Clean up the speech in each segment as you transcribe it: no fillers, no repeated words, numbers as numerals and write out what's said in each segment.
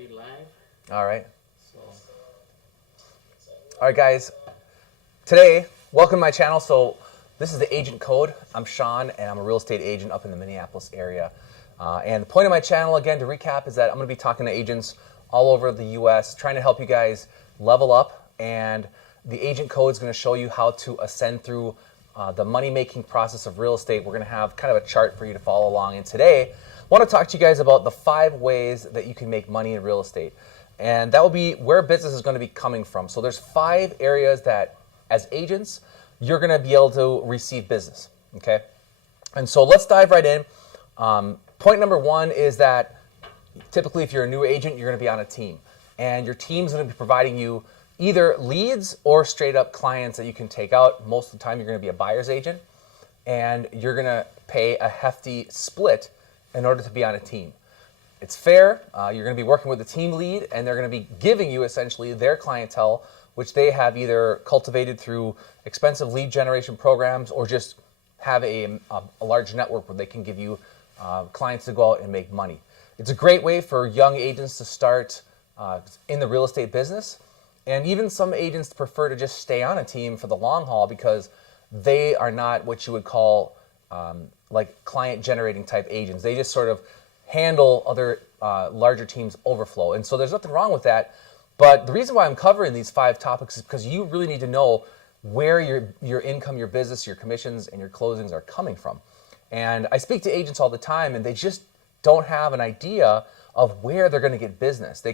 already live. All right. So. All right, guys. Today, welcome to my channel. So this is the Agent Code. I'm Sean, and I'm a real estate agent up in the Minneapolis area. And the point of my channel, again, to recap, is that I'm going to be talking to agents all over the U.S., trying to help you guys level up. And the Agent Code is going to show you how to ascend through the money-making process of real estate. We're going to have kind of a chart for you to follow along. And today, I want to talk to you guys about the 5 ways that you can make money in real estate. And that will be where business is going to be coming from. So there's 5 areas that, as agents, you're going to be able to receive business, okay? And so let's dive right in. Point number 1 is that typically if you're a new agent, you're going to be on a team. And your team's going to be providing you either leads or straight up clients that you can take out. Most of the time, you're going to be a buyer's agent. And you're going to pay a hefty split in order to be on a team. It's fair. You're going to be working with a team lead, and they're going to be giving you essentially their clientele, which they have either cultivated through expensive lead generation programs or just have a large network where they can give you clients to go out and make money. It's a great way for young agents to start in the real estate business. And even some agents prefer to just stay on a team for the long haul because they are not what you would call like client generating type agents. They just sort of handle other larger teams' overflow. And so there's nothing wrong with that. But the reason why I'm covering these 5 topics is because you really need to know where your income, your business, your commissions, and your closings are coming from. And I speak to agents all the time, and they just don't have an idea of where they're going to get business. They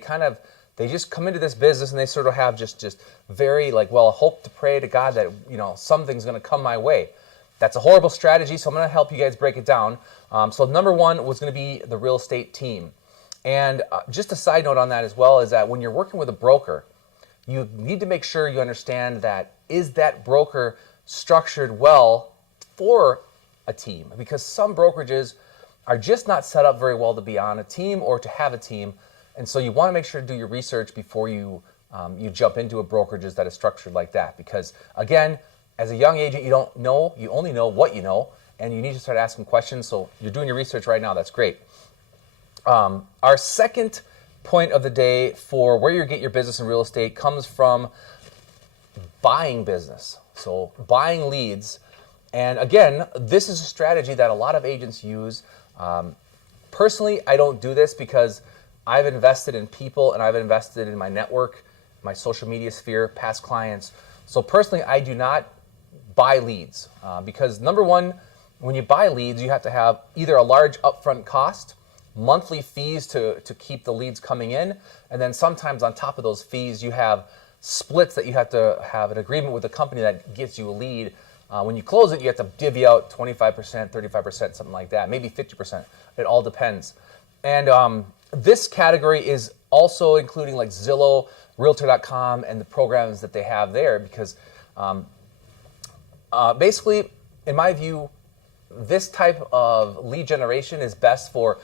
just come into this business and they sort of have just very like, well, hope to pray to God that, you know, something's going to come my way. That's a horrible strategy, so I'm going to help you guys break it down. So number 1 was going to be the real estate team. And just a side note on that as well is that when you're working with a broker, you need to make sure you understand that is that broker structured well for a team? Because some brokerages are just not set up very well to be on a team or to have a team. And so you want to make sure to do your research before you jump into a brokerage that is structured like that. Because again, as a young agent, you only know what you know, and you need to start asking questions. So you're doing your research right now. That's great. Our second point of the day for where you get your business in real estate comes from buying business. So buying leads. And again, this is a strategy that a lot of agents use. Personally, I don't do this because I've invested in people and I've invested in my network, my social media sphere, past clients. So personally, I do not buy leads because number 1, when you buy leads, you have to have either a large upfront cost, monthly fees to keep the leads coming in, and then sometimes on top of those fees, you have splits that you have to have an agreement with the company that gives you a lead. When you close it, you have to divvy out 25%, 35%, something like that, maybe 50%. It all depends. And this category is also including like Zillow, Realtor.com, and the programs that they have there because basically, in my view, this type of lead generation is best for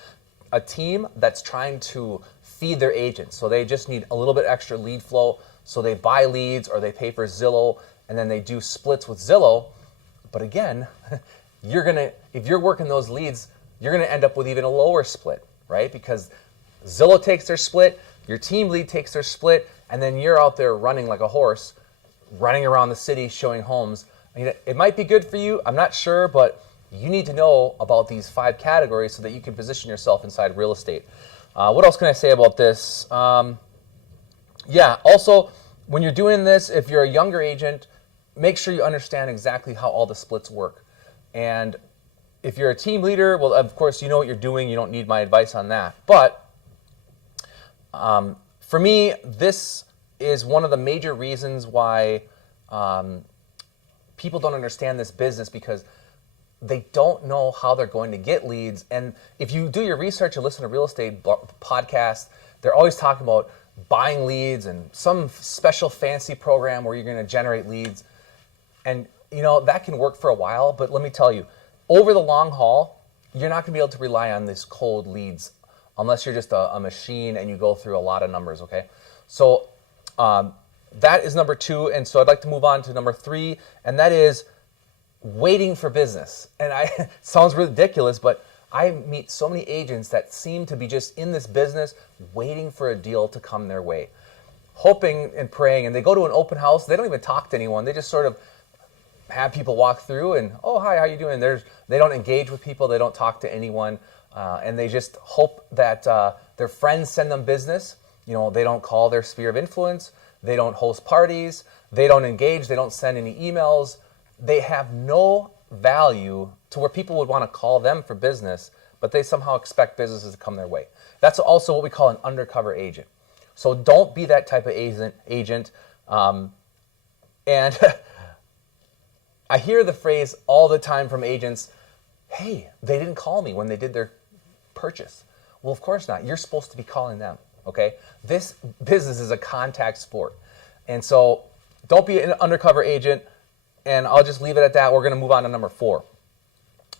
a team that's trying to feed their agents. So they just need a little bit extra lead flow. So they buy leads or they pay for Zillow and then they do splits with Zillow. But again, if you're working those leads, you're going to end up with even a lower split, right? Because Zillow takes their split, your team lead takes their split, and then you're out there running like a horse, running around the city showing homes. I mean, it might be good for you, I'm not sure, but you need to know about these 5 categories so that you can position yourself inside real estate. What else can I say about this? Yeah, also, when you're doing this, if you're a younger agent, make sure you understand exactly how all the splits work. And if you're a team leader, well, of course, you know what you're doing. You don't need my advice on that. But for me, this is one of the major reasons why people don't understand this business because they don't know how they're going to get leads. And if you do your research and listen to real estate podcasts, they're always talking about buying leads and some special fancy program where you're going to generate leads. And, you know, that can work for a while. But let me tell you, over the long haul, you're not going to be able to rely on these cold leads unless you're just a machine and you go through a lot of numbers, okay? So that is number 2. And so I'd like to move on to number 3, and that is waiting for business. And sounds ridiculous, but I meet so many agents that seem to be just in this business waiting for a deal to come their way, hoping and praying, and they go to an open house, they don't even talk to anyone, they just sort of have people walk through and, oh, hi, how you doing? They don't engage with people, they don't talk to anyone, and they just hope that their friends send them business. You know, they don't call their sphere of influence, they don't host parties, they don't engage, they don't send any emails. They have no value to where people would want to call them for business, but they somehow expect businesses to come their way. That's also what we call an undercover agent. So don't be that type of agent. And I hear the phrase all the time from agents, hey, they didn't call me when they did their purchase. Well, of course not. You're supposed to be calling them, okay? This business is a contact sport. And so don't be an undercover agent, and I'll just leave it at that. We're going to move on to number 4.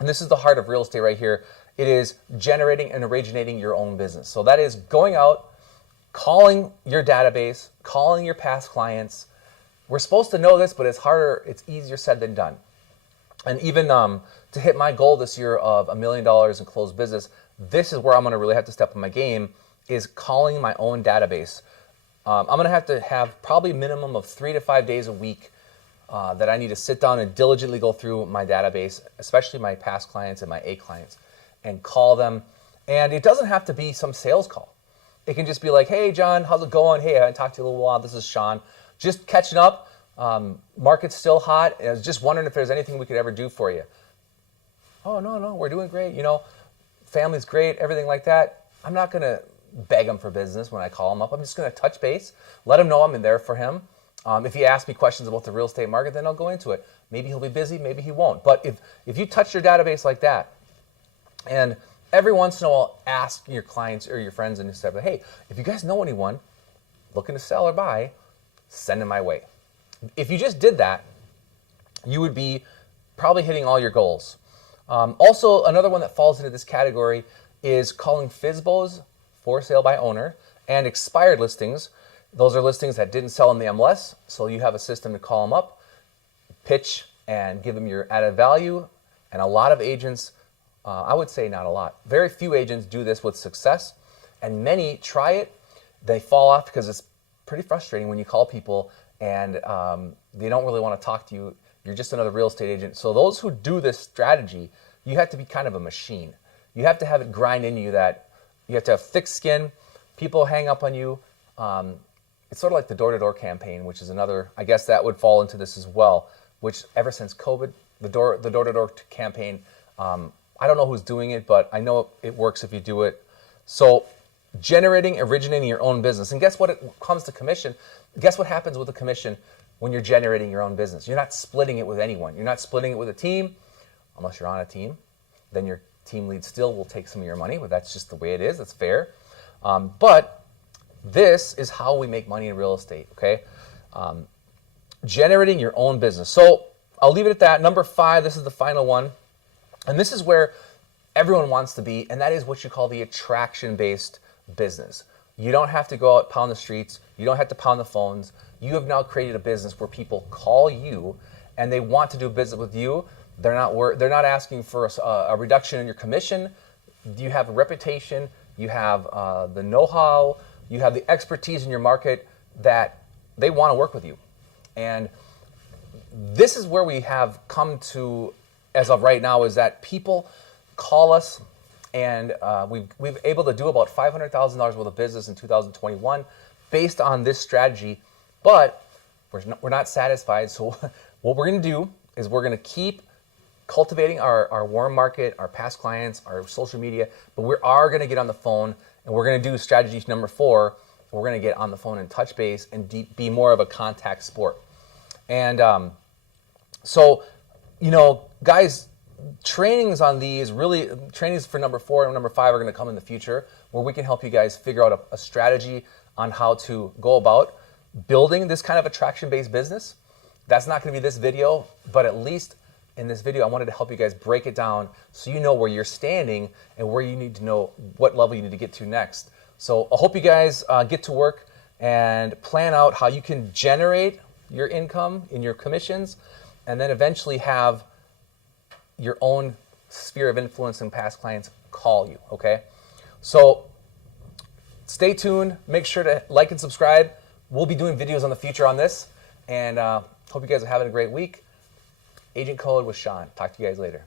And this is the heart of real estate right here. It is generating and originating your own business. So that is going out, calling your database, calling your past clients. We're supposed to know this, but it's harder, it's easier said than done. And even to hit my goal this year of $1 million in closed business, this is where I'm going to really have to step up my game, is calling my own database. I'm going to have probably a minimum of 3 to 5 days a week that I need to sit down and diligently go through my database, especially my past clients and my A clients, and call them. And it doesn't have to be some sales call. It can just be like, hey, John, how's it going? Hey, I haven't talked to you in a little while. This is Sean. Just catching up. Market's still hot. And I was just wondering if there's anything we could ever do for you. Oh, no, we're doing great. You know, family's great, everything like that. I'm not going to beg him for business when I call him up. I'm just going to touch base, let him know I'm in there for him. If he asks me questions about the real estate market, then I'll go into it. Maybe he'll be busy, maybe he won't. But if you touch your database like that, and every once in a while ask your clients or your friends and stuff, hey, if you guys know anyone looking to sell or buy, send them my way. If you just did that, you would be probably hitting all your goals. Also, another one that falls into this category is calling FSBOs, for sale by owner, and expired listings. Those are listings that didn't sell in the MLS, so you have a system to call them up, pitch, and give them your added value. And a lot of agents, I would say not a lot, very few agents do this with success, and many try it. They fall off because it's pretty frustrating when you call people and they don't really want to talk to you. You're just another real estate agent. So those who do this strategy, you have to be kind of a machine. You have to have it grind into you that you have to have thick skin. People hang up on you. It's sort of like the door-to-door campaign, which is another, I guess that would fall into this as well, which ever since COVID, the door-to-door campaign, I don't know who's doing it, but I know it works if you do it. So originating your own business. And guess what, it comes to commission. Guess what happens with a commission when you're generating your own business? You're not splitting it with anyone. You're not splitting it with a team, unless you're on a team. Then your team lead still will take some of your money, but that's just the way it is. That's fair. But this is how we make money in real estate, okay? Generating your own business. So I'll leave it at that. Number 5, this is the final one. And this is where everyone wants to be, and that is what you call the attraction-based business. You don't have to go out, pound the streets. You don't have to pound the phones. You have now created a business where people call you, and they want to do business with you. They're not asking for a reduction in your commission. You have a reputation. You have the know-how. You have the expertise in your market that they want to work with you. And this is where we have come to, as of right now, is that people call us, and we've able to do about $500,000 worth of business in 2021 based on this strategy. But we're not satisfied. So what we're going to do is we're going to keep cultivating our warm market, our past clients, our social media, but we are going to get on the phone, and we're going to do strategy number 4. We're going to get on the phone and touch base and be more of a contact sport. And so, guys, trainings on these, trainings for number 4 and number 5 are going to come in the future, where we can help you guys figure out a strategy on how to go about building this kind of attraction-based business. That's not going to be this video, but at least in this video, I wanted to help you guys break it down so you know where you're standing and where you need to know what level you need to get to next. So I hope you guys get to work and plan out how you can generate your income in your commissions, and then eventually have your own sphere of influence and past clients call you, okay? So stay tuned. Make sure to like and subscribe. We'll be doing videos on the future on this. And hope you guys are having a great week. Agent Code with Sean. Talk to you guys later.